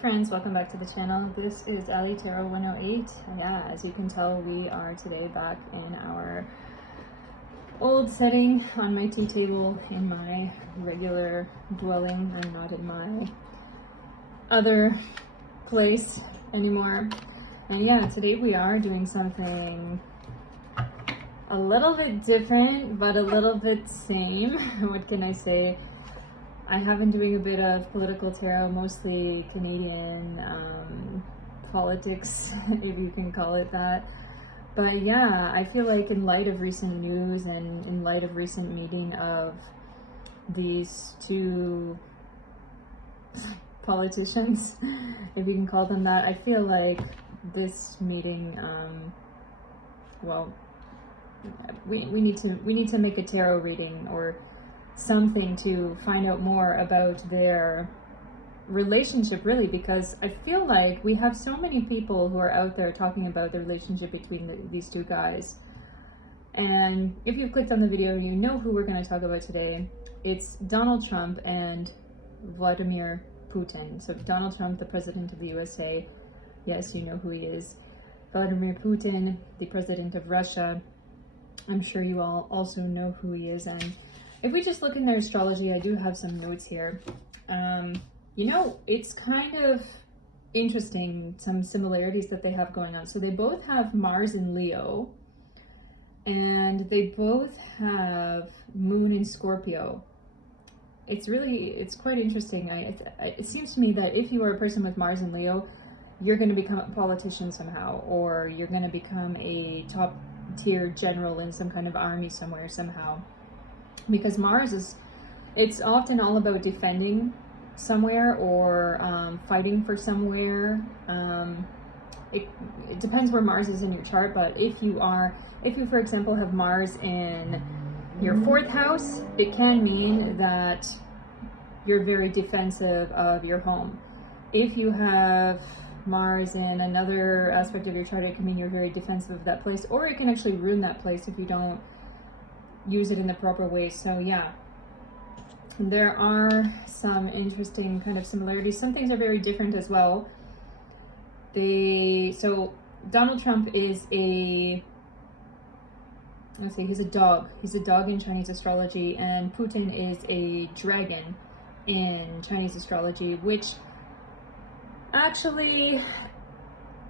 friends, welcome back to the channel. This is Allie Tarot 108. Yeah, as you can tell, we are today back in our old setting on my tea table in my regular dwelling. I'm not in my other place anymore. And yeah, today we are doing something a little bit different, but a little bit same. What can I say? I have been doing a bit of political tarot, mostly Canadian politics, if you can call it that. But yeah, I feel like in light of recent news and in light of recent meeting of these two politicians, if you can call them that, I feel like this meeting, well, we need to make a tarot reading or something to find out more about their relationship, really, because I feel like we have so many people who are out there talking about the relationship between these two guys. And if you've clicked on the video, you know who we're going to talk about today. It's Donald Trump and Vladimir Putin. So Donald Trump, the president of the USA, yes, you know who he is. Vladimir Putin, the president of Russia. I'm sure you all also know who he is. And if we just look in their astrology, I do have some notes here. You know, it's kind of interesting, some similarities that they have going on. So they both have Mars in Leo, and they both have Moon in Scorpio. It's quite interesting. It seems to me that if you are a person with Mars in Leo, you're going to become a politician somehow, or you're going to become a top tier general in some kind of army somewhere somehow. Because Mars it's often all about defending somewhere or fighting for somewhere. It depends where Mars is in your chart, but if you for example have Mars in your 4th house, it can mean that you're very defensive of your home. If you have Mars in another aspect of your chart, it can mean you're very defensive of that place, or it can actually ruin that place if you don't use it in the proper way. So yeah, there are some interesting kind of similarities. Some things are very different as well. So Donald Trump is he's a dog. He's a dog in Chinese astrology, and Putin is a dragon in Chinese astrology, which actually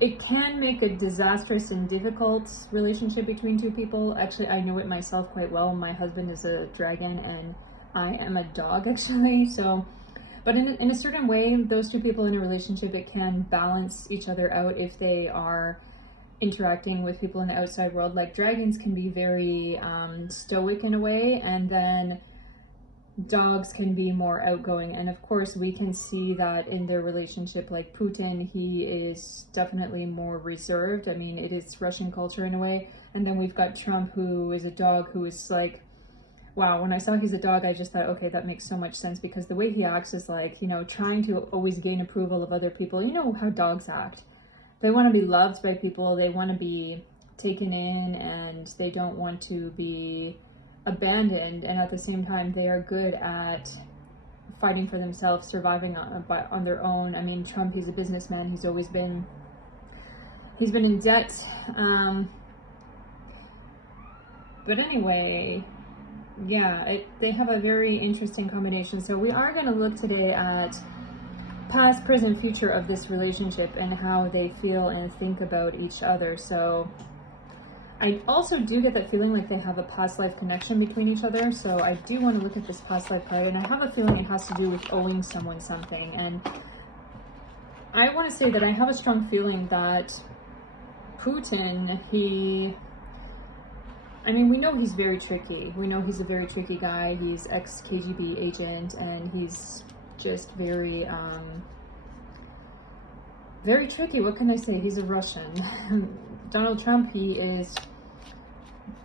it can make a disastrous and difficult relationship between two people. Actually, I know it myself quite well. My husband is a dragon and I am a dog, actually. So, but in a certain way, those two people in a relationship, it can balance each other out if they are interacting with people in the outside world. Like dragons can be very stoic in a way, and then dogs can be more outgoing. And of course we can see that in their relationship. Like Putin, he is definitely more reserved. I mean, it is Russian culture in a way. And then we've got Trump, who is a dog, who is like, wow, when I saw he's a dog, I just thought, okay, that makes so much sense, because the way he acts is like, you know, trying to always gain approval of other people. You know how dogs act. They want to be loved by people, they want to be taken in, and they don't want to be abandoned, and at the same time they are good at fighting for themselves, surviving on their own. I mean, Trump, he's a businessman, he's been in debt, but anyway, yeah, they have a very interesting combination. So we are going to look today at past, present, future of this relationship and how they feel and think about each other. So I also do get that feeling like they have a past life connection between each other. So I do want to look at this past life card, and I have a feeling it has to do with owing someone something. And I want to say that I have a strong feeling that Putin, I mean, we know he's very tricky. We know he's a very tricky guy. He's ex-KGB agent, and he's just very tricky. What can I say? He's a Russian. Donald Trump, he is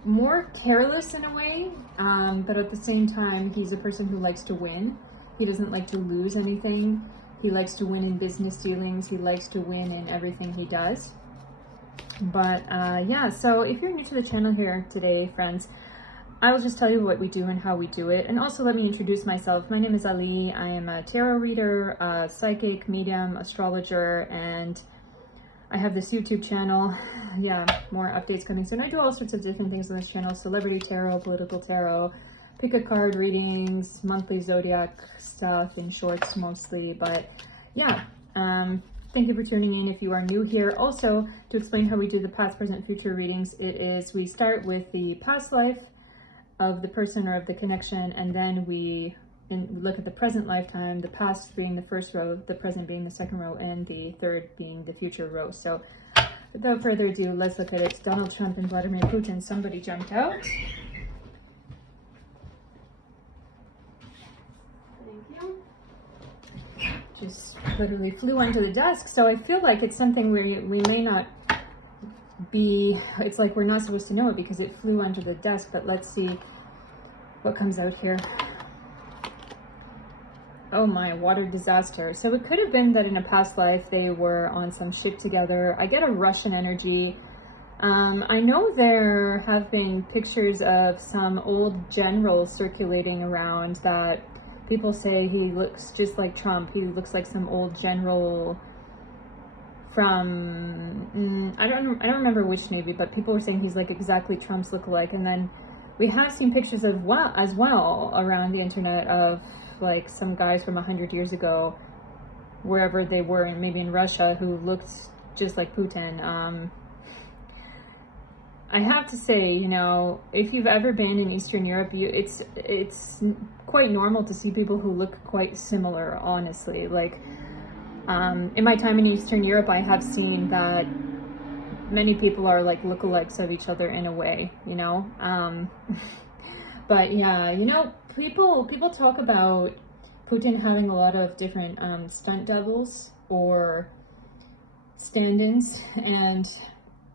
more careless in a way, but at the same time, he's a person who likes to win. He doesn't like to lose anything. He likes to win in business dealings. He likes to win in everything he does. But yeah, so if you're new to the channel here today, friends, I will just tell you what we do and how we do it. And also let me introduce myself. My name is Allie. I am a tarot reader, a psychic, medium, astrologer, and I have this YouTube channel. Yeah, more updates coming soon. I do all sorts of different things on this channel. Celebrity tarot, political tarot, pick a card readings, monthly zodiac stuff in shorts mostly. But yeah, thank you for tuning in if you are new here. Also, to explain how we do the past, present, future readings, it is we start with the past life of the person or of the connection, and then we look at the present lifetime, the past being the first row, the present being the second row, and the third being the future row. So without further ado, let's look at it. Donald Trump and Vladimir Putin. Somebody jumped out. Thank you. Just literally flew onto the desk. So I feel like it's something where we may not be, it's like we're not supposed to know it because it flew under the desk, but let's see what comes out here. Oh my, water disaster. So it could have been that in a past life they were on some ship together. I get a Russian energy. I know there have been pictures of some old generals circulating around that people say he looks just like Trump. He looks like some old general from I don't remember which navy, but people were saying he's like exactly Trump's lookalike. And then we have seen pictures of as well around the internet of like some guys from 100 years ago, wherever they were, and maybe in Russia, who looked just like Putin. I have to say, you know, if you've ever been in Eastern Europe, it's quite normal to see people who look quite similar, honestly. Like, in my time in Eastern Europe, I have seen that many people are like lookalikes of each other in a way, you know. But yeah, you know, people talk about Putin having a lot of different stunt doubles or stand-ins, and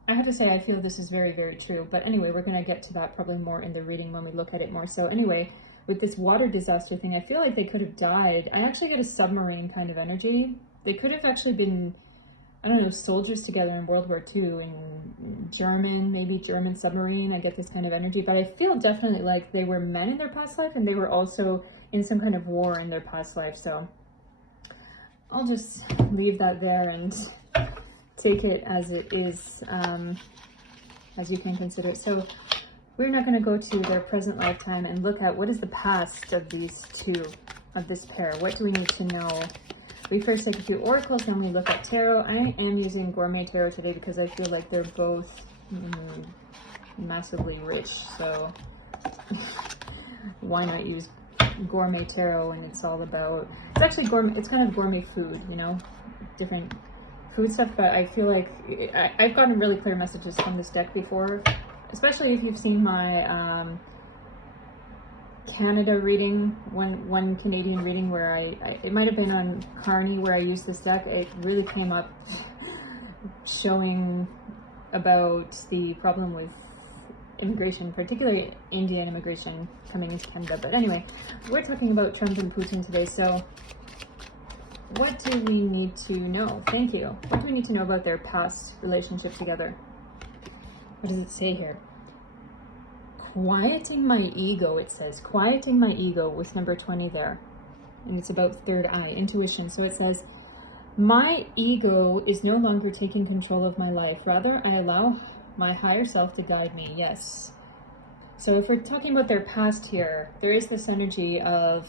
I have to say I feel this is very, very true. But anyway, we're going to get to that probably more in the reading when we look at it more. So anyway, with this water disaster thing, I feel like they could have died. I actually get a submarine kind of energy. They could have actually been, I don't know, soldiers together in World War II, in maybe German submarine. I get this kind of energy, but I feel definitely like they were men in their past life, and they were also in some kind of war in their past life. So I'll just leave that there and take it as it is, as you can consider it. So we're not going to go to their present lifetime and look at what is the past of these two, of this pair. What do we need to know? We first take a few oracles, then we look at tarot. I am using gourmet tarot today because I feel like they're both massively rich. So why not use gourmet tarot? And it's all about, it's actually gourmet, it's kind of gourmet food, you know, different food stuff. But I feel like I've gotten really clear messages from this deck before, especially if you've seen my Canada reading, one Canadian reading where it might have been on Carney where I used this deck. It really came up showing about the problem with immigration, particularly Indian immigration coming into Canada. But anyway, we're talking about Trump and Putin today. So what do we need to know? Thank you. What do we need to know about their past relationship together? What does it say here? Quieting my ego, it says. Quieting my ego with number 20 there. And it's about third eye, intuition. So it says, my ego is no longer taking control of my life. Rather, I allow my higher self to guide me. Yes. So if we're talking about their past here, there is this energy of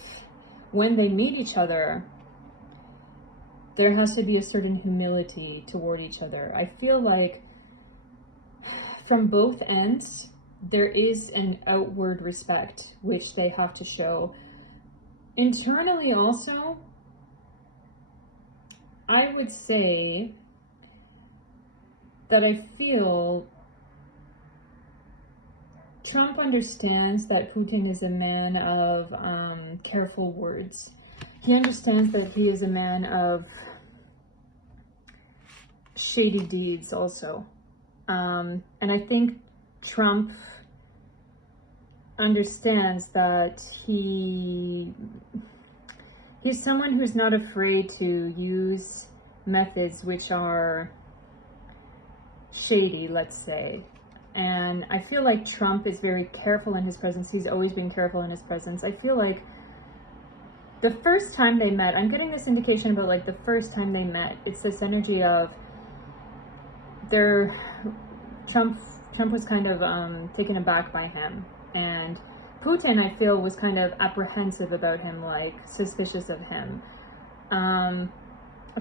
when they meet each other, there has to be a certain humility toward each other. I feel like from both ends, there is an outward respect which they have to show. Internally also, I would say that I feel Trump understands that Putin is a man of careful words. He understands that he is a man of shady deeds also. And I think Trump understands that he's someone who's not afraid to use methods which are shady, let's say. And I feel like Trump is very careful in his presence. He's always been careful in his presence. I feel like the first time they met, I'm getting this indication about like the first time they met, it's this energy of Trump was kind of taken aback by him, and Putin, I feel, was kind of apprehensive about him, like suspicious of him. I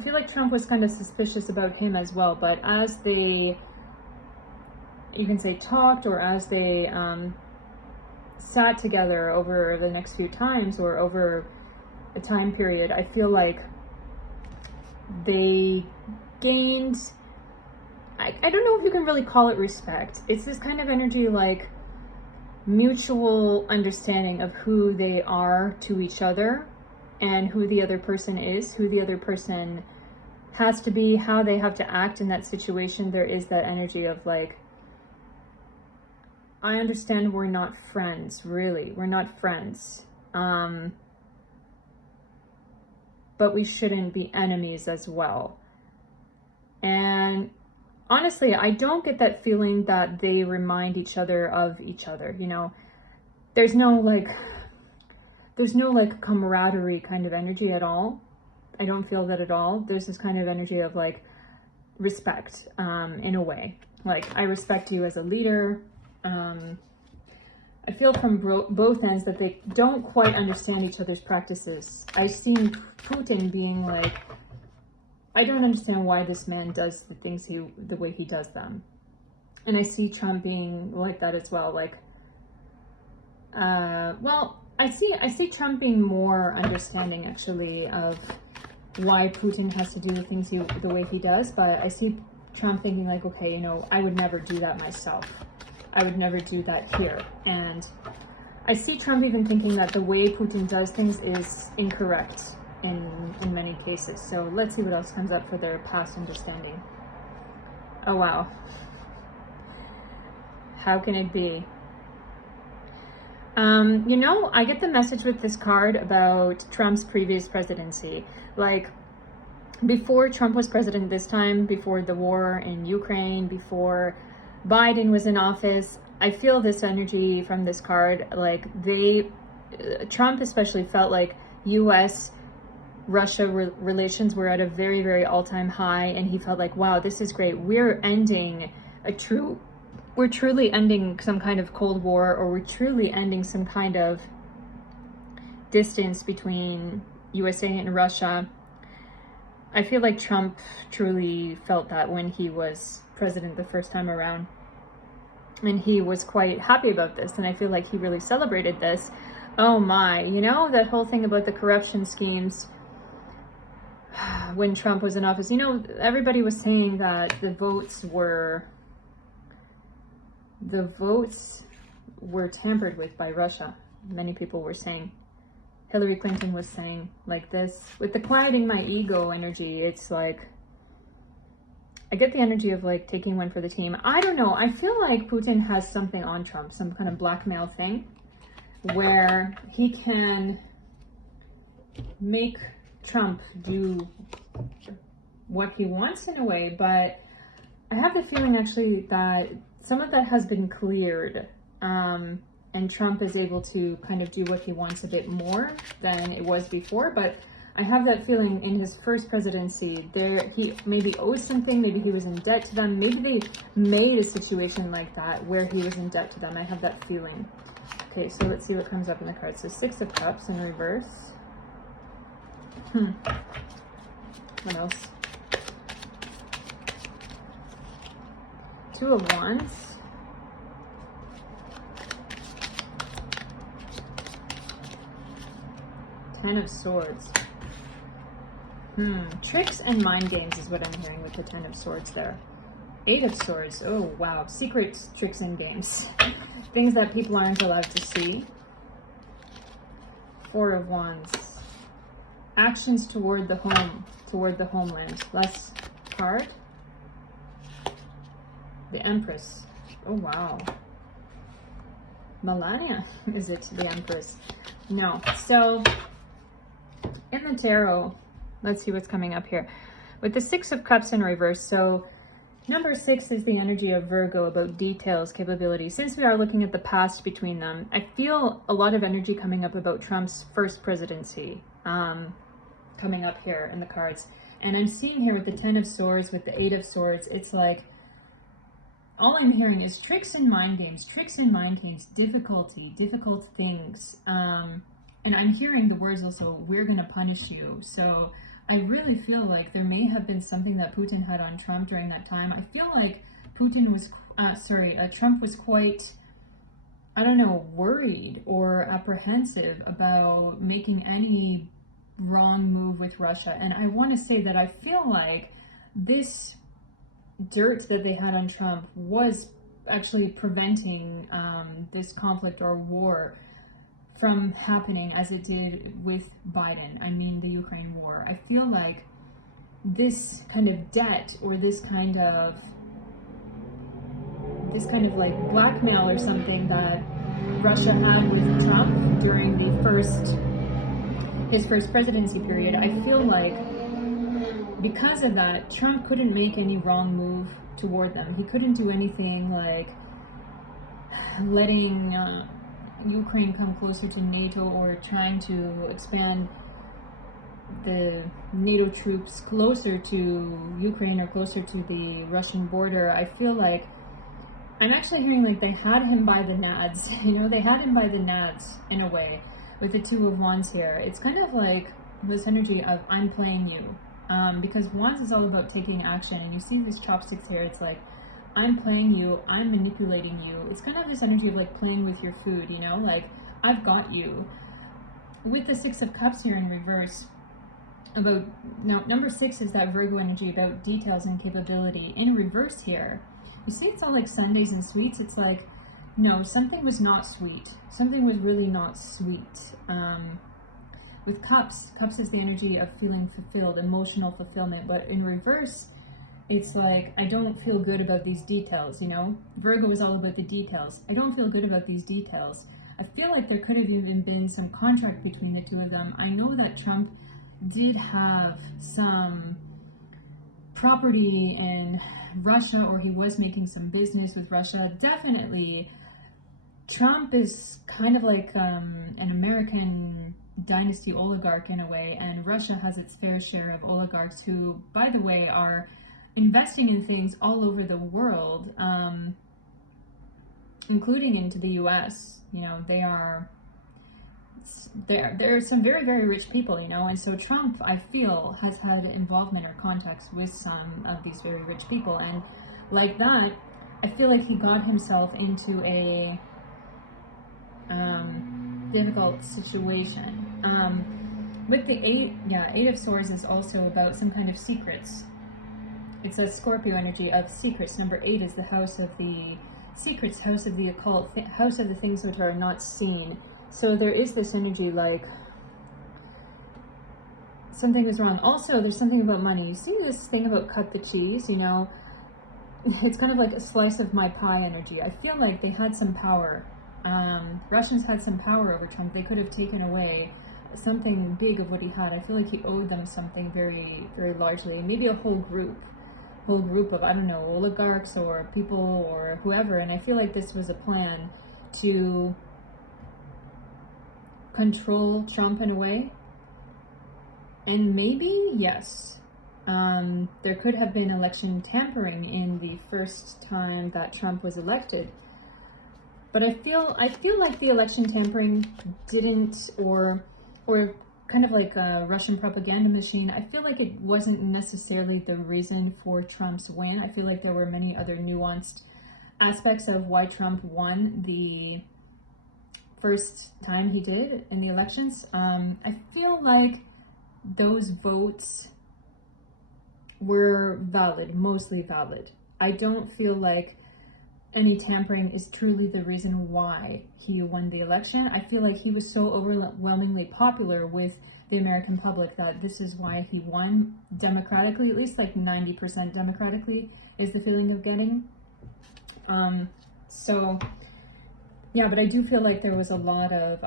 feel like Trump was kind of suspicious about him as well, but as they, you can say, talked, or as they sat together over the next few times, or over a time period, I feel like they gained, I don't know if you can really call it respect. It's this kind of energy like mutual understanding of who they are to each other, and who the other person is, who the other person has to be, how they have to act in that situation. There is that energy of like, I understand we're not friends, really. We're not friends. But we shouldn't be enemies as well. And honestly, I don't get that feeling that they remind each other of each other, you know. There's no like camaraderie kind of energy at all. I don't feel that at all. There's this kind of energy of like respect, in a way. Like, I respect you as a leader. I feel from both ends that they don't quite understand each other's practices. I've seen Putin being like, I don't understand why this man does the things the way he does them. And I see Trump being like that as well. Like, well, I see Trump being more understanding actually of why Putin has to do the things the way he does, but I see Trump thinking like, okay, you know, I would never do that myself. I would never do that here. And I see Trump even thinking that the way Putin does things is incorrect in many cases. So let's see what else comes up for their past understanding. Oh wow. How can it be? You know, I get the message with this card about Trump's previous presidency. Like, before Trump was president this time, before the war in Ukraine, before Biden was in office, I feel this energy from this card. Like, Trump especially felt like US-Russia relations were at a very, very all-time high, and he felt like, wow, this is great. We're truly ending some kind of Cold War, or we're truly ending some kind of distance between USA and Russia. I feel like Trump truly felt that when he was president the first time around. And he was quite happy about this, and I feel like he really celebrated this. Oh my, you know, that whole thing about the corruption schemes when Trump was in office. You know, everybody was saying that the votes were tampered with by Russia. Many people were saying. Hillary Clinton was saying like this. With the quieting my ego energy, it's like, I get the energy of like taking one for the team. I don't know. I feel like Putin has something on Trump, some kind of blackmail thing, where he can make Trump do what he wants in a way. But I have the feeling actually that some of that has been cleared. And Trump is able to kind of do what he wants a bit more than it was before. But I have that feeling in his first presidency, he maybe owes something, maybe he was in debt to them, maybe they made a situation like that where he was in debt to them. I have that feeling. Okay, so let's see what comes up in the cards. So 6 of Cups in reverse. What else? 2 of Wands. Ten of Swords. Tricks and mind games is what I'm hearing with the Ten of Swords there. 8 of Swords. Oh, wow. Secret tricks and games. Things that people aren't allowed to see. 4 of Wands. Actions toward the homeland. Last card. The Empress. Oh, wow. Melania, is it the Empress? No. So, in the tarot, let's see what's coming up here. With the 6 of Cups in reverse, so Number 6 is the energy of Virgo, about details, capability. Since we are looking at the past between them, I feel a lot of energy coming up about Trump's first presidency, coming up here in the cards. And I'm seeing here with the 10 of Swords, with the 8 of Swords, it's like, all I'm hearing is tricks and mind games, difficulty, difficult things. And I'm hearing the words also, we're going to punish you. So I really feel like there may have been something that Putin had on Trump during that time. I feel like Trump was quite, I don't know, worried or apprehensive about making any wrong move with Russia. And I want to say that I feel like this dirt that they had on Trump was actually preventing this conflict or war from happening as it did with Biden. I mean, the Ukraine war. I feel like this kind of debt or this kind of like blackmail or something that Russia had with Trump during his first presidency period, I feel like because of that, Trump couldn't make any wrong move toward them. He couldn't do anything like letting Ukraine come closer to NATO or trying to expand the NATO troops closer to Ukraine or closer to the Russian border. I feel like I'm actually hearing like they had him by the nads. They had him by the nads in a way with the 2 of Wands here. It's kind of like this energy of I'm playing you. Because Wands is all about taking action, and you see these chopsticks here, it's like, I'm playing you, I'm manipulating you. It's kind of this energy of like playing with your food, like, I've got you. With the 6 of Cups here in reverse, number 6 is that Virgo energy about details and capability. In reverse here, you see it's all like sundaes and sweets. It's like, no, something was not sweet. Something was really not sweet. With Cups is the energy of feeling fulfilled, emotional fulfillment, but in reverse, it's like, I don't feel good about these details, Virgo is all about the details. I don't feel good about these details. I feel like there could have even been some contract between the 2 of them. I know that Trump did have some property in Russia, or he was making some business with Russia. Definitely, Trump is kind of like an American dynasty oligarch in a way, and Russia has its fair share of oligarchs who, by the way, are investing in things all over the world, including into the US. There are some very, very rich people, and so Trump, I feel, has had involvement or contacts with some of these very rich people, and like that, I feel like he got himself into a difficult situation. With the 8 of Swords is also about some kind of secrets. It's a Scorpio energy of secrets. Number 8 is the house of the secrets, house of the occult, house of the things which are not seen. So there is this energy like something is wrong. Also, there's something about money. You see this thing about cut the cheese, It's kind of like a slice of my pie energy. I feel like they had some power. Russians had some power over Trump. They could have taken away something big of what he had. I feel like he owed them something very, very largely. Maybe a whole group of, I don't know, oligarchs or people or whoever. And I feel like this was a plan to control Trump in a way. And maybe, yes, there could have been election tampering in the first time that Trump was elected. But I feel like the election tampering didn't, or kind of like a Russian propaganda machine, I feel like it wasn't necessarily the reason for Trump's win. I feel like there were many other nuanced aspects of why Trump won the first time he did in the elections. I feel like those votes were valid, mostly valid. I don't feel like any tampering is truly the reason why he won the election. I feel like he was so overwhelmingly popular with the American public that this is why he won democratically, at least like 90% democratically is the feeling of getting. So yeah, but I do feel like there was a lot of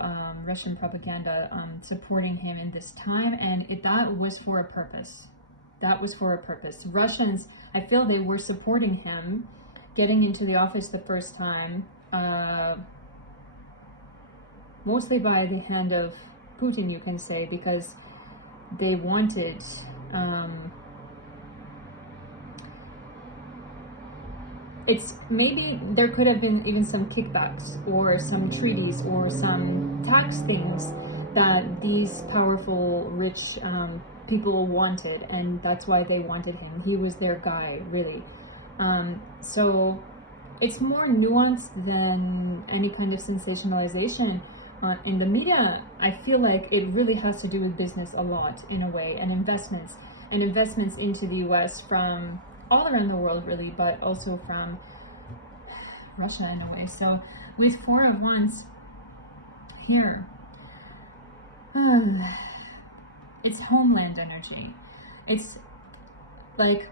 Russian propaganda supporting him in this time, and that was for a purpose. that was for a purpose. Russians, I feel they were supporting him getting into the office the first time, mostly by the hand of Putin, you can say, because they wanted it's maybe there could have been even some kickbacks or some treaties or some tax things that these powerful, rich people wanted, and that's why they wanted him. He was their guy, really. So it's more nuanced than any kind of sensationalization. In the media, I feel like it really has to do with business a lot, in a way, and investments into the US from all around the world, really, but also from Russia in a way. So with Four of Wands here, it's homeland energy. It's like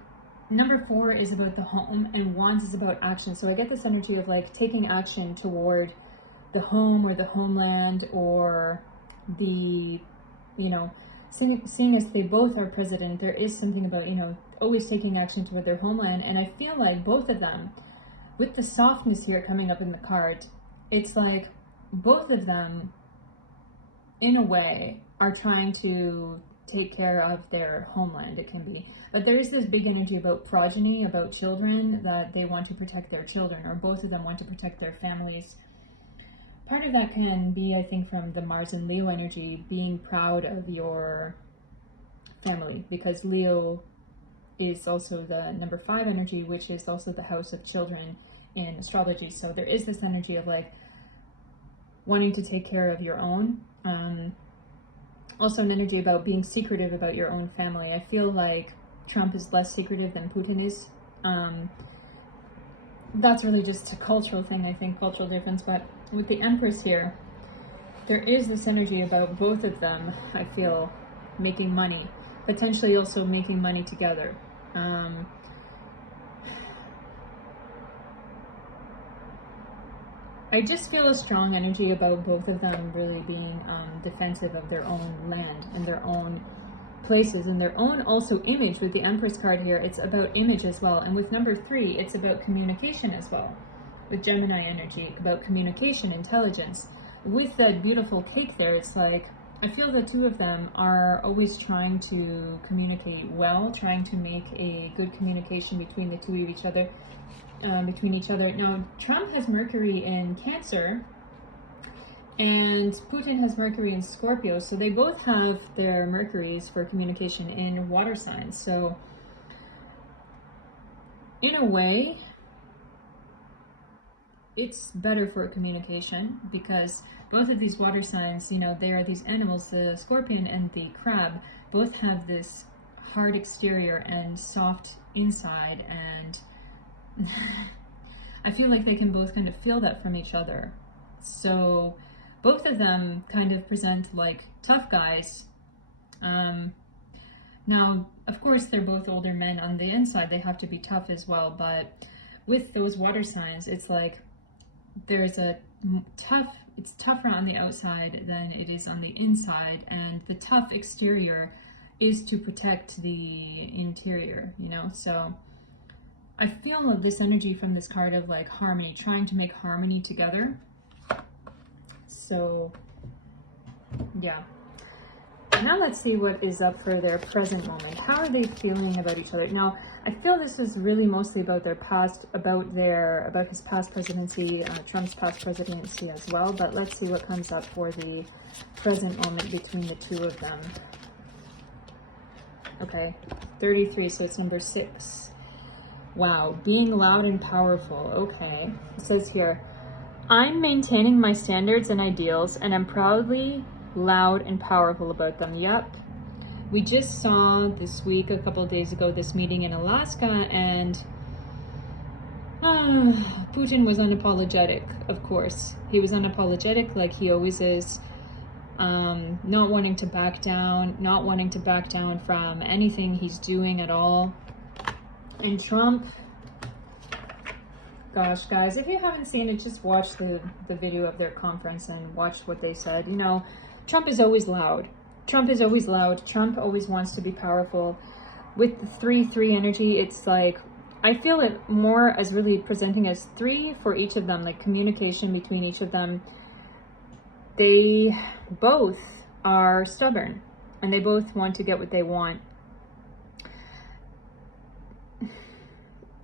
number 4 is about the home, and Wands is about action. So I get this energy of like taking action toward the home or the homeland, or the, you know, seeing as they both are president, there is something about, you know, always taking action toward their homeland. And I feel like both of them, with the softness here coming up in the card, it's like both of them, in a way, are trying to take care of their homeland, it can be. But there is this big energy about progeny, about children, that they want to protect their children, or both of them want to protect their families. Part of that can be, I think, from the Mars and Leo energy, being proud of your family, because Leo is also the number 5 energy, which is also the house of children in astrology. So there is this energy of like wanting to take care of your own. Also an energy about being secretive about your own family. I feel like Trump is less secretive than Putin is. That's really just a cultural thing, I think, cultural difference. But with the Empress here, there is this energy about both of them, I feel, making money, potentially also making money together. I just feel a strong energy about both of them really being defensive of their own land and their own places and their own also image. With the Empress card here, it's about image as well. And with number 3, it's about communication as well. With Gemini energy, about communication, intelligence. With that beautiful cake there, it's like, I feel the two of them are always trying to communicate well, trying to make a good communication between the two of each other. Now, Trump has Mercury in Cancer, and Putin has Mercury in Scorpio, so they both have their Mercuries for communication in water signs. So, in a way, it's better for communication, because both of these water signs, you know, they are these animals, the scorpion and the crab, both have this hard exterior and soft inside, and I feel like they can both kind of feel that from each other. So both of them kind of present like tough guys. Now, of course, they're both older men on the inside. They have to be tough as well. But with those water signs, it's like there's it's tougher on the outside than it is on the inside. And the tough exterior is to protect the interior, you know? So I feel this energy from this card of like harmony, trying to make harmony together. So, yeah. Now let's see what is up for their present moment. How are they feeling about each other? Now, I feel this is really mostly about their past, about his past presidency, Trump's past presidency as well. But let's see what comes up for the present moment between the two of them. Okay, 33, so it's number 6. Wow, being loud and powerful. Okay, it says here, I'm maintaining my standards and ideals, and I'm proudly loud and powerful about them. Yep. We just saw this week, a couple of days ago, this meeting in Alaska, and Putin was unapologetic, of course. He was unapologetic like he always is, not wanting to back down, from anything he's doing at all. And Trump, gosh, guys, if you haven't seen it, just watch the video of their conference and watch what they said. You know, Trump is always loud. Trump always wants to be powerful. with the 3-3 energy, it's like, I feel it more as really presenting as 3 for each of them, like communication between each of them. They both are stubborn and they both want to get what they want.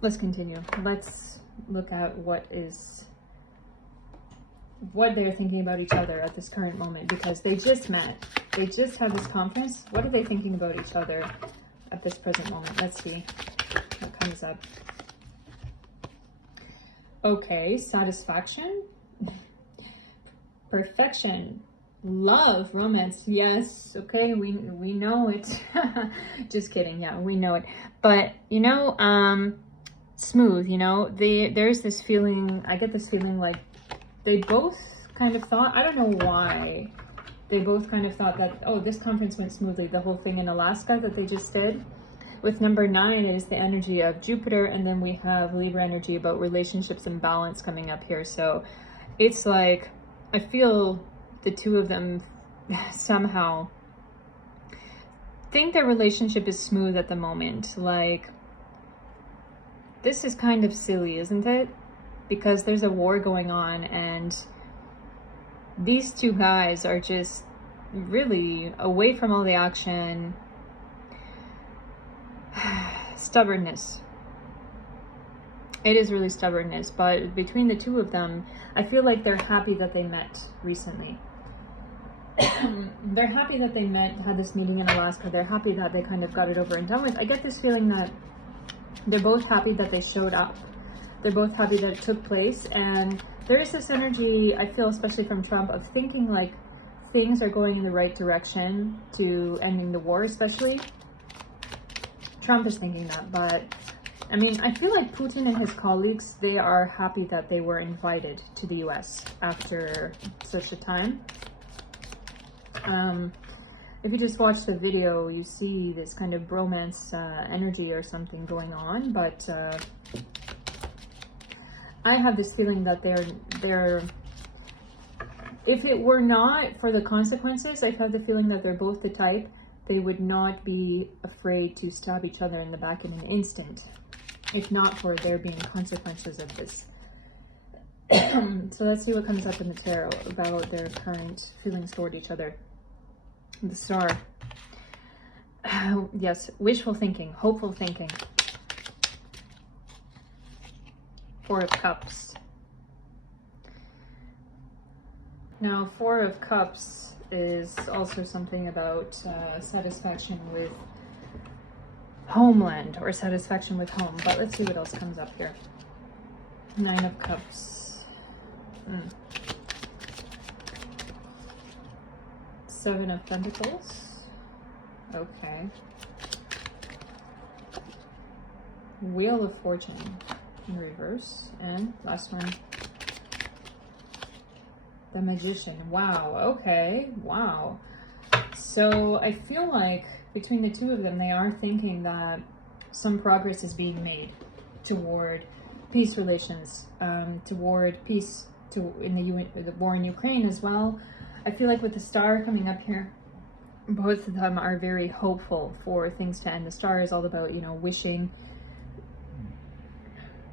Let's continue. Let's look at what they're thinking about each other at this current moment, because they just met. They just had this conference. What are they thinking about each other at this present moment? Let's see what comes up. Okay, satisfaction, perfection, love, romance. Yes, okay, we know it. Just kidding. Yeah, we know it. But you know, smooth. You know, there's this feeling. I get this feeling like they both kind of thought. I don't know why. They both kind of thought that, oh, this conference went smoothly. The whole thing in Alaska that they just did. With number 9, it is the energy of Jupiter, and then we have Libra energy about relationships and balance coming up here. So it's like, I feel the two of them somehow think their relationship is smooth at the moment. Like, this is kind of silly, isn't it? Because there's a war going on, and these two guys are just really away from all the action. Stubbornness. It is really stubbornness, but between the two of them, I feel like they're happy that they met recently. They're happy that they met, had this meeting in Alaska. They're happy that they kind of got it over and done with. I get this feeling that they're both happy that they showed up. They're both happy that it took place, and there is this energy, I feel, especially from Trump, of thinking like things are going in the right direction to ending the war, especially. Trump is thinking that, but I mean, I feel like Putin and his colleagues, they are happy that they were invited to the US after such a time. If you just watch the video, you see this kind of bromance energy or something going on, but I have this feeling that they're, if it were not for the consequences, I have the feeling that they're both the type, they would not be afraid to stab each other in the back in an instant, if not for there being consequences of this. So let's see what comes up in the tarot about their current feelings toward each other. The Star. Yes, wishful thinking, hopeful thinking. 4 of Cups. Now, 4 of Cups is also something about satisfaction with homeland or satisfaction with home. But let's see what else comes up here. 9 of Cups. 7 of Pentacles. Okay. Wheel of Fortune in reverse. And last one. The Magician. Wow. Okay. Wow. So I feel like between the two of them, they are thinking that some progress is being made toward peace relations, toward peace in the war in Ukraine as well. I feel like with the Star coming up here, both of them are very hopeful for things to end. The Star is all about, you know, wishing,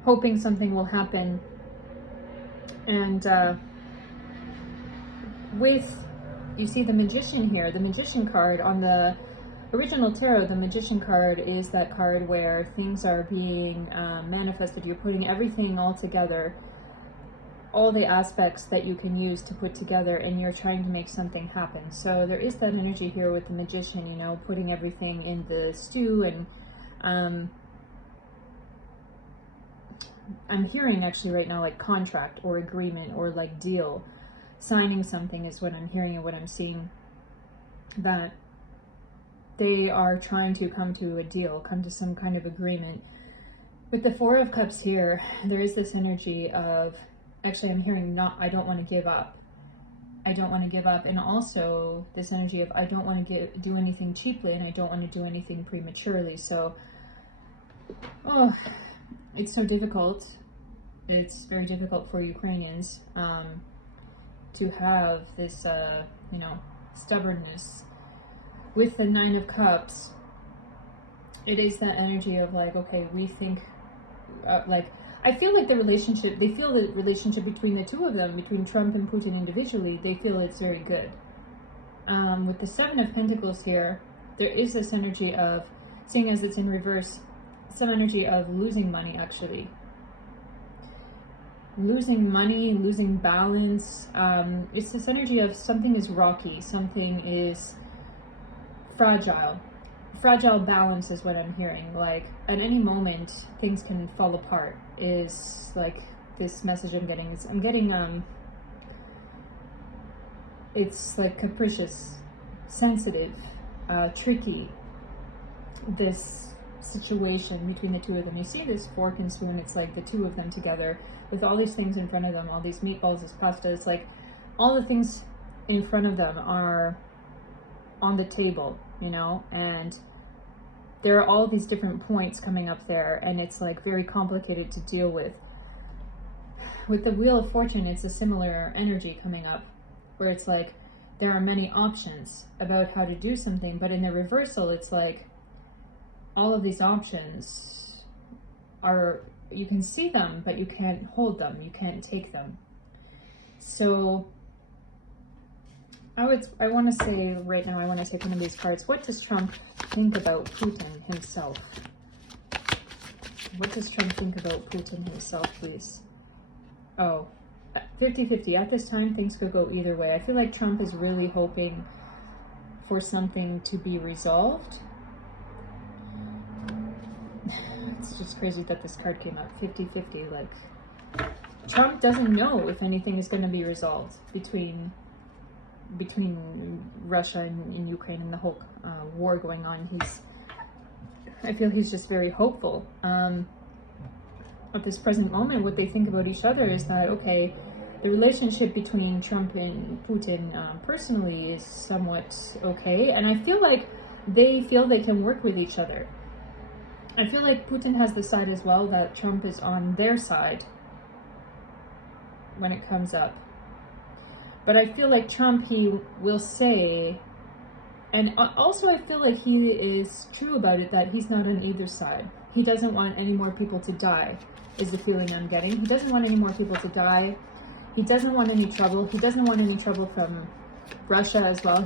hoping something will happen. And you see the Magician here, the Magician card on the original tarot, the Magician card is that card where things are being manifested. You're putting everything all together, all the aspects that you can use to put together, and you're trying to make something happen. So there is that energy here with the Magician, you know, putting everything in the stew. And I'm hearing actually right now like contract or agreement or like deal. Signing something is what I'm hearing and what I'm seeing. That they are trying to come to a deal, come to some kind of agreement. With the 4 of Cups here, there is this energy of, actually I'm hearing I don't want to give up. I don't want to give up. And also this energy of I don't want to do anything cheaply, and I don't want to do anything prematurely. So, oh, it's so difficult. It's very difficult for Ukrainians to have this, you know, stubbornness. With the 9 of Cups, it is that energy of like, okay, we think, like, I feel like the relationship, they feel the relationship between the two of them, between Trump and Putin individually, they feel it's very good. With the Seven of Pentacles here, there is this energy of, seeing as it's in reverse, some energy of losing money, actually. Losing money, losing balance. It's this energy of something is rocky, something is fragile. Fragile balance is what I'm hearing. Like, at any moment, things can fall apart, is like this message I'm getting. I'm getting, it's like capricious, sensitive, tricky, this situation between the two of them. You see this fork and spoon, it's like the two of them together with all these things in front of them, all these meatballs, this pasta. It's like all the things in front of them are on the table, you know, and there are all these different points coming up there, and it's like very complicated to deal with. With the Wheel of Fortune, it's a similar energy coming up, where it's like there are many options about how to do something, but in the reversal, it's like all of these options are, you can see them, but you can't hold them, you can't take them. So I want to say right now, I want to take one of these cards. What does Trump think about Putin himself? What does Trump think about Putin himself, please? Oh, 50-50. At this time, things could go either way. I feel like Trump is really hoping for something to be resolved. It's just crazy that this card came up. 50-50. Like, Trump doesn't know if anything is going to be resolved between Russia and Ukraine and the whole war going on. I feel he's just very hopeful. At this present moment, what they think about each other is that, okay, the relationship between Trump and Putin personally is somewhat okay, and I feel like they feel they can work with each other. I feel like Putin has the side as well, that Trump is on their side when it comes up. But I feel like Trump, he will say, and also I feel like he is true about it, that he's not on either side. He doesn't want any more people to die, is the feeling I'm getting. He doesn't want any more people to die. He doesn't want any trouble. He doesn't want any trouble from Russia as well.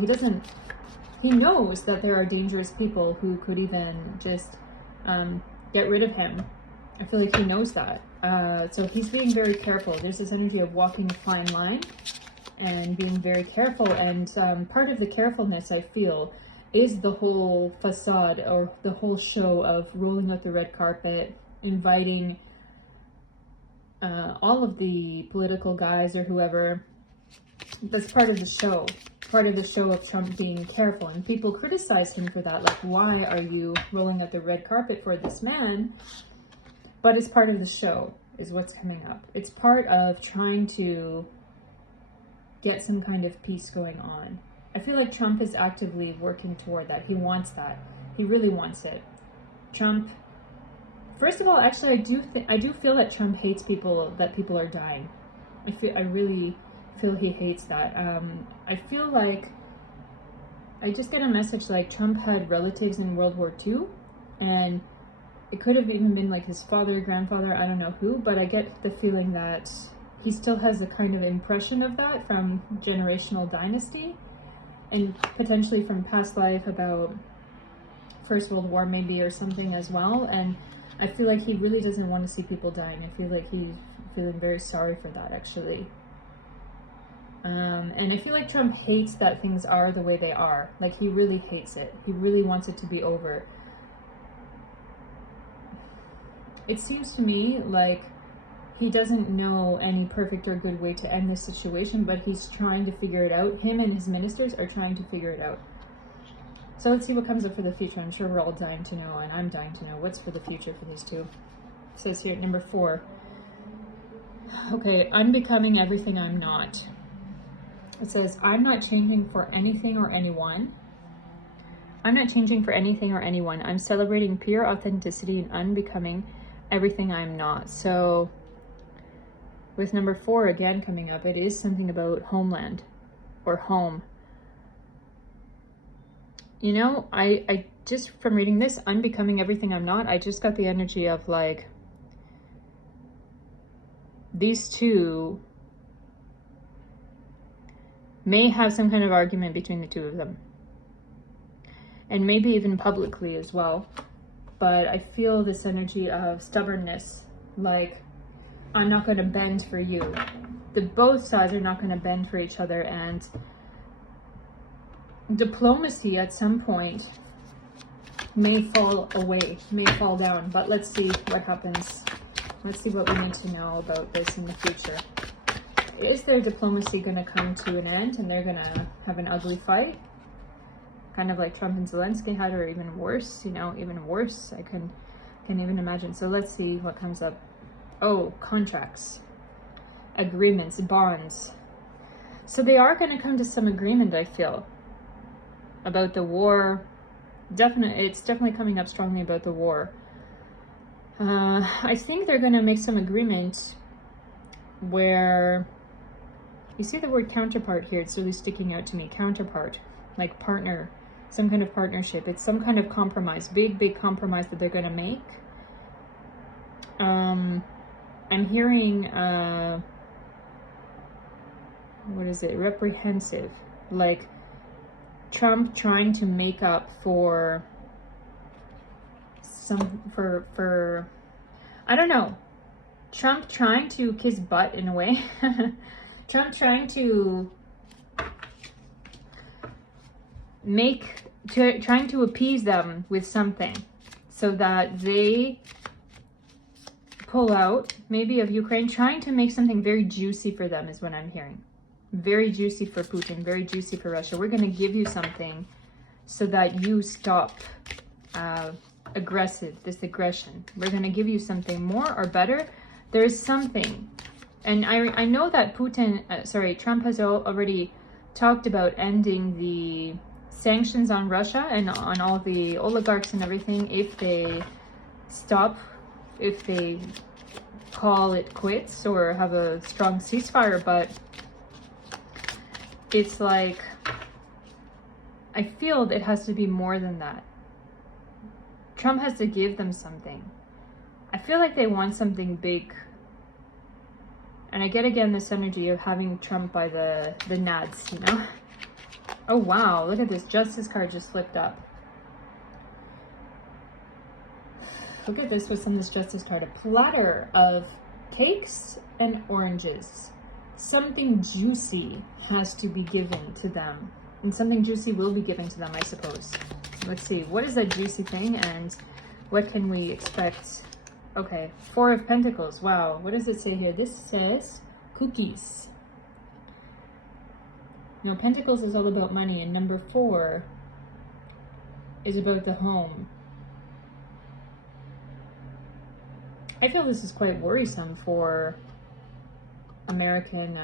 He knows that there are dangerous people who could even just get rid of him. I feel like he knows that. So he's being very careful. There's this energy of walking a fine line and being very careful. And part of the carefulness, I feel, is the whole facade or the whole show of rolling out the red carpet, inviting all of the political guys or whoever. That's part of the show. Part of the show of Trump being careful. And people criticize him for that. Like, why are you rolling out the red carpet for this man? But it's part of the show, is what's coming up. It's part of trying to get some kind of peace going on. I feel like Trump is actively working toward that. He wants that. He really wants it. Trump, first of all, actually, I do feel that Trump hates that people are dying. I really feel he hates that. I feel like I just get a message like Trump had relatives in World War II, and it could have even been like his father, grandfather, I don't know who, but I get the feeling that he still has a kind of impression of that from generational dynasty and potentially from past life about First World War maybe or something as well. And I feel like he really doesn't want to see people dying. I feel like he's feeling very sorry for that, actually. And I feel like Trump hates that things are the way they are. Like, he really hates it. He really wants it to be over. It seems to me like he doesn't know any perfect or good way to end this situation, but he's trying to figure it out. Him and his ministers are trying to figure it out. So let's see what comes up for the future. I'm sure we're all dying to know, and I'm dying to know what's for the future for these two. It says here, number 4. Okay, I'm becoming everything I'm not. It says, I'm not changing for anything or anyone. I'm not changing for anything or anyone. I'm celebrating pure authenticity and unbecoming everything I'm not. So with number 4 again coming up, it is something about homeland or home. You know, I just from reading this, unbecoming everything I'm not, I just got the energy of like, these two may have some kind of argument between the two of them. And maybe even publicly as well. But I feel this energy of stubbornness, like, I'm not going to bend for you. Both sides are not going to bend for each other, and diplomacy at some point may fall away, may fall down. But let's see what happens. Let's see what we need to know about this in the future. Is their diplomacy going to come to an end and they're going to have an ugly fight? Kind of like Trump and Zelensky had, or even worse, you know, even worse. I can even imagine. So let's see what comes up. Oh, contracts, agreements, bonds. So they are going to come to some agreement, I feel, about the war. It's definitely coming up strongly about the war. I think they're going to make some agreement where, you see the word counterpart here, it's really sticking out to me. Counterpart, like partner, some kind of partnership. It's some kind of compromise, big compromise that they're going to make. I'm hearing, what is it? Reprehensive, like Trump trying to make up for I don't know. Trump trying to kiss butt in a way. Trump trying to trying to appease them with something so that they pull out, maybe of Ukraine, trying to make something very juicy for them is what I'm hearing. Very juicy for Putin, very juicy for Russia. We're going to give you something so that you stop this aggression. We're going to give you something more or better. There's something. And I know that Trump has already talked about ending the sanctions on Russia and on all the oligarchs and everything if they call it quits or have a strong ceasefire. But it's like, I feel it has to be more than that. Trump has to give them something. I feel like they want something big. And I get again this energy of having Trump by the nads, you know? Oh wow, look at this. Justice card just flipped up. Look at this, what's on this Justice card. A platter of cakes and oranges. Something juicy has to be given to them. And something juicy will be given to them, I suppose. Let's see, what is that juicy thing and what can we expect? Okay, 4 of Pentacles. Wow, what does it say here? This says cookies. Now, Pentacles is all about money, and number 4 is about the home. I feel this is quite worrisome for American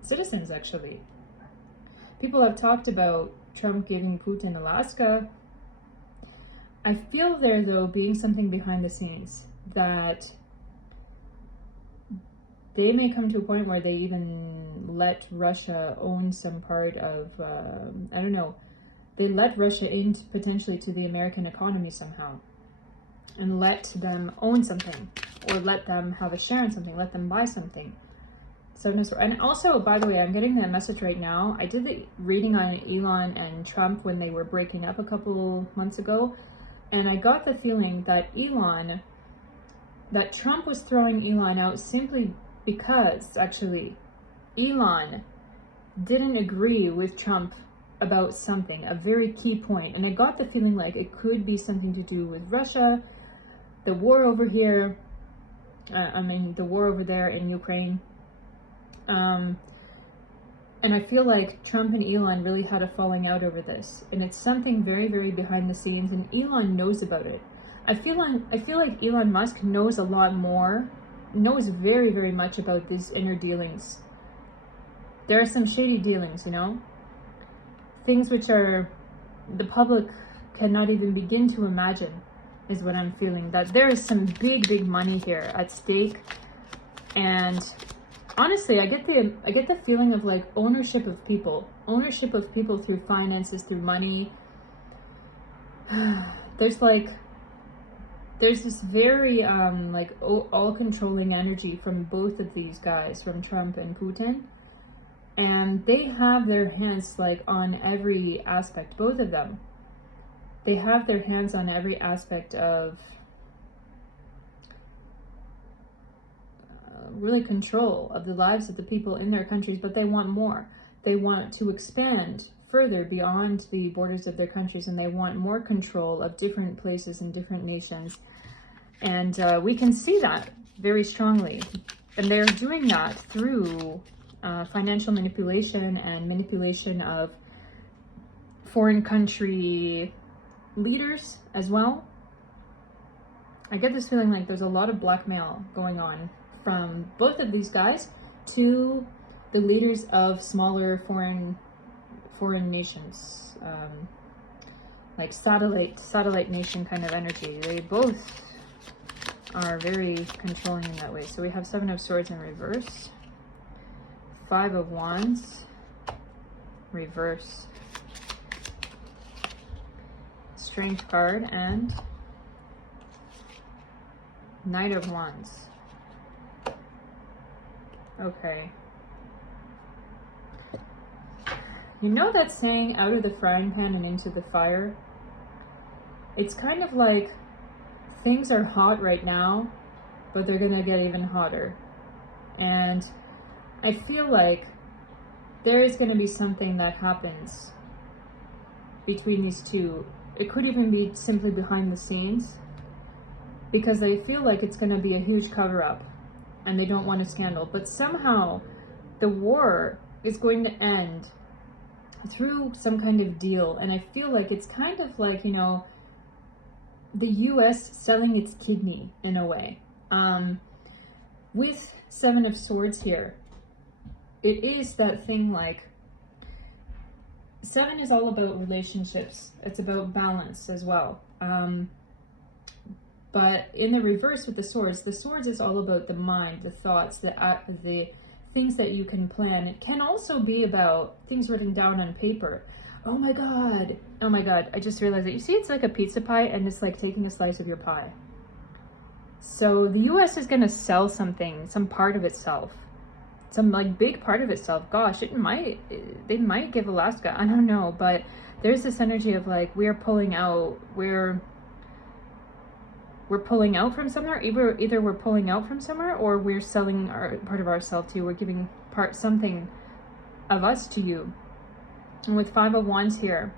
citizens, actually. People have talked about Trump giving Putin Alaska. I feel there, though, being something behind the scenes that they may come to a point where they even let Russia own some part of, I don't know, they let Russia in potentially to the American economy somehow and let them own something or let them have a share in something, let them buy something. So, and also, by the way, I'm getting that message right now. I did the reading on Elon and Trump when they were breaking up a couple months ago. And I got the feeling that Trump was throwing Elon out simply because, actually, Elon didn't agree with Trump about something, a very key point. And I got the feeling like it could be something to do with Russia, the war over here, the war over there in Ukraine. And I feel like Trump and Elon really had a falling out over this. And it's something very, very behind the scenes, and Elon knows about it. I feel like Elon Musk knows a lot more, knows very, very much about these inner dealings. There are some shady dealings, you know? Things which are the public cannot even begin to imagine, is what I'm feeling. That there is some big, big money here at stake. And honestly, I get the feeling of like ownership of people through finances, through money. there's this very like all controlling energy from both of these guys, from Trump and Putin, and they have their hands like on every aspect. Both of them, they have their hands on every aspect of really control of the lives of the people in their countries, but they want more. They want to expand further beyond the borders of their countries, and they want more control of different places and different nations. And we can see that very strongly. And they're doing that through financial manipulation and manipulation of foreign country leaders as well. I get this feeling like there's a lot of blackmail going on from both of these guys to the leaders of smaller foreign nations, like satellite nation kind of energy. They both are very controlling in that way. So we have 7 of Swords in reverse, 5 of Wands, reverse, Strength card, and Knight of Wands. Okay. You know that saying, out of the frying pan and into the fire? It's kind of like things are hot right now, but they're gonna get even hotter. And I feel like there is gonna be something that happens between these two. It could even be simply behind the scenes, because I feel like it's gonna be a huge cover-up and they don't want a scandal. But somehow the war is going to end through some kind of deal. And I feel like it's kind of like, you know, the US selling its kidney in a way. With 7 of Swords here, it is that thing like, 7 is all about relationships. It's about balance as well. But in the reverse with the Swords is all about the mind, the thoughts, the things that you can plan. It can also be about things written down on paper. Oh my God, I just realized that. You see, it's like a pizza pie, and it's like taking a slice of your pie. So the US is gonna sell something, some part of itself, some like big part of itself. Gosh, they might give Alaska, I don't know, but there's this energy of like, we're pulling out, we're pulling out from somewhere. Either we're pulling out from somewhere, or we're selling part of ourselves to you. We're giving something of us to you. And with 5 of Wands here,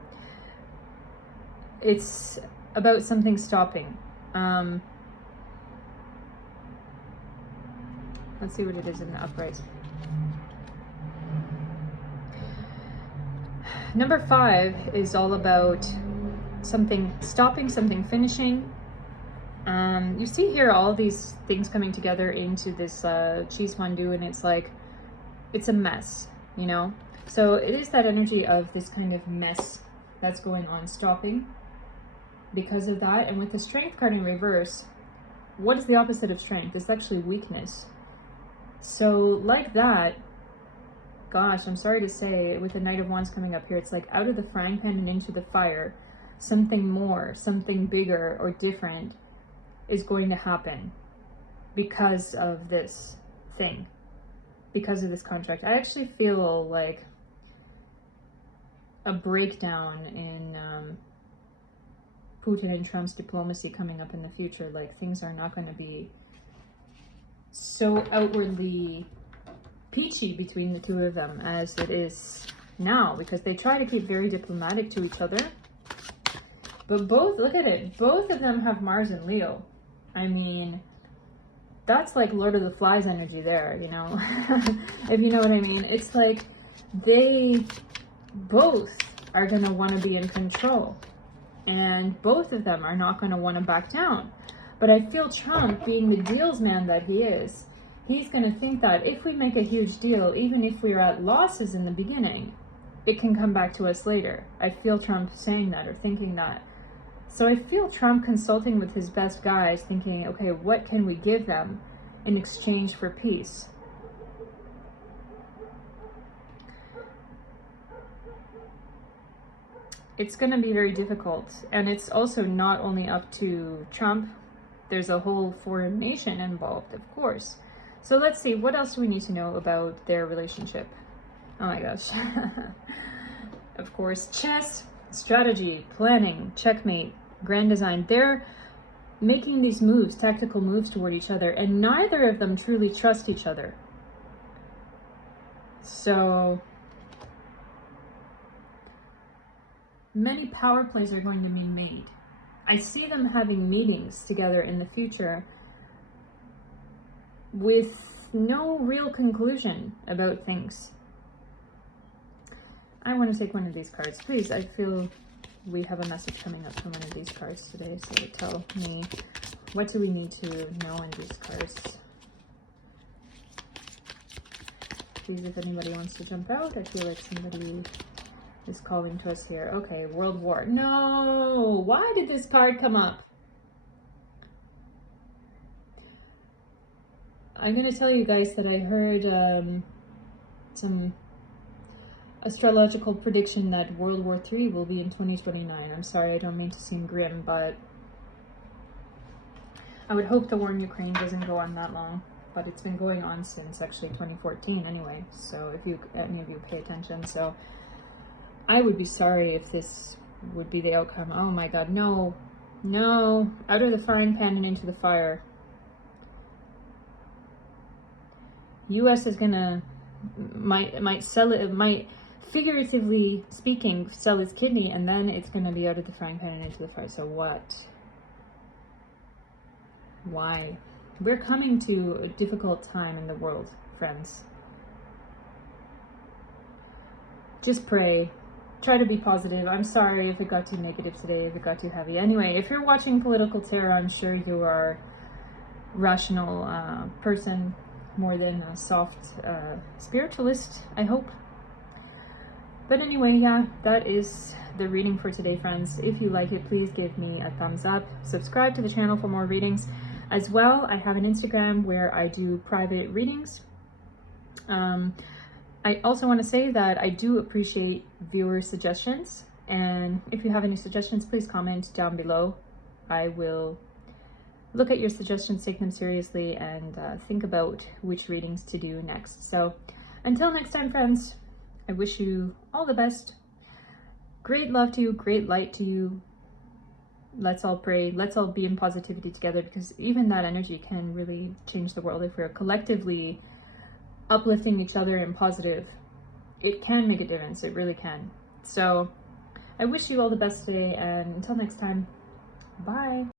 it's about something stopping. Let's see what it is in the upright. Number 5 is all about something stopping, something finishing. You see here all these things coming together into this cheese fondue, and it's like, it's a mess, you know? So it is that energy of this kind of mess that's going on, stopping because of that. And with the Strength card in reverse, what is the opposite of strength? It's actually weakness. So like that, gosh, I'm sorry to say, with the Knight of Wands coming up here, it's like out of the frying pan and into the fire. Something more, something bigger or different is going to happen because of this thing, because of this contract. I actually feel like a breakdown in Putin and Trump's diplomacy coming up in the future. Like, things are not going to be so outwardly peachy between the two of them as it is now, because they try to keep very diplomatic to each other. But both, look at it, both of them have Mars and Leo. I mean, that's like Lord of the Flies energy there, you know, if you know what I mean. It's like they both are going to want to be in control, and both of them are not going to want to back down. But I feel Trump, being the deals man that he is, he's going to think that if we make a huge deal, even if we're at losses in the beginning, it can come back to us later. I feel Trump saying that or thinking that. So I feel Trump consulting with his best guys, thinking, okay, what can we give them in exchange for peace? it's going to be very difficult. And it's also not only up to Trump, there's a whole foreign nation involved, of course. So let's see, what else do we need to know about their relationship? Oh my gosh. Of course, chess, strategy, planning, checkmate, grand design. They're making these moves, tactical moves toward each other, and neither of them truly trust each other. So many power plays are going to be made. I see them having meetings together in the future with no real conclusion about things. I want to take one of these cards, please. I feel we have a message coming up from one of these cards today, so tell me, what do we need to know in these cards? Please, if anybody wants to jump out, I feel like somebody is calling to us here. Okay, World War. No! Why did this card come up? I'm going to tell you guys that I heard some astrological prediction that World War III will be in 2029. I'm sorry, I don't mean to seem grim, but I would hope the war in Ukraine doesn't go on that long. But it's been going on since actually 2014 anyway, so if any of you pay attention. So I would be sorry if this would be the outcome. Oh my god, no. No. Out of the frying pan and into the fire. US is gonna, might sell it, might, figuratively speaking, sell its kidney, and then it's gonna be out of the frying pan and into the fire. So what? Why? We're coming to a difficult time in the world, friends. Just pray. Try to be positive. I'm sorry if it got too negative today, if it got too heavy. Anyway, if you're watching Political Tarot, I'm sure you are a rational person more than a soft spiritualist, I hope. But anyway, yeah, that is the reading for today, friends. If you like it, please give me a thumbs up. Subscribe to the channel for more readings. As well, I have an Instagram where I do private readings. I also want to say that I do appreciate viewer suggestions. And if you have any suggestions, please comment down below. I will look at your suggestions, take them seriously, and think about which readings to do next. So until next time, friends, I wish you all the best. Great love to you, great light to you. Let's all pray. Let's all be in positivity together, because even that energy can really change the world. If we're collectively uplifting each other and positive, it can make a difference. It really can. So I wish you all the best today, and until next time, bye.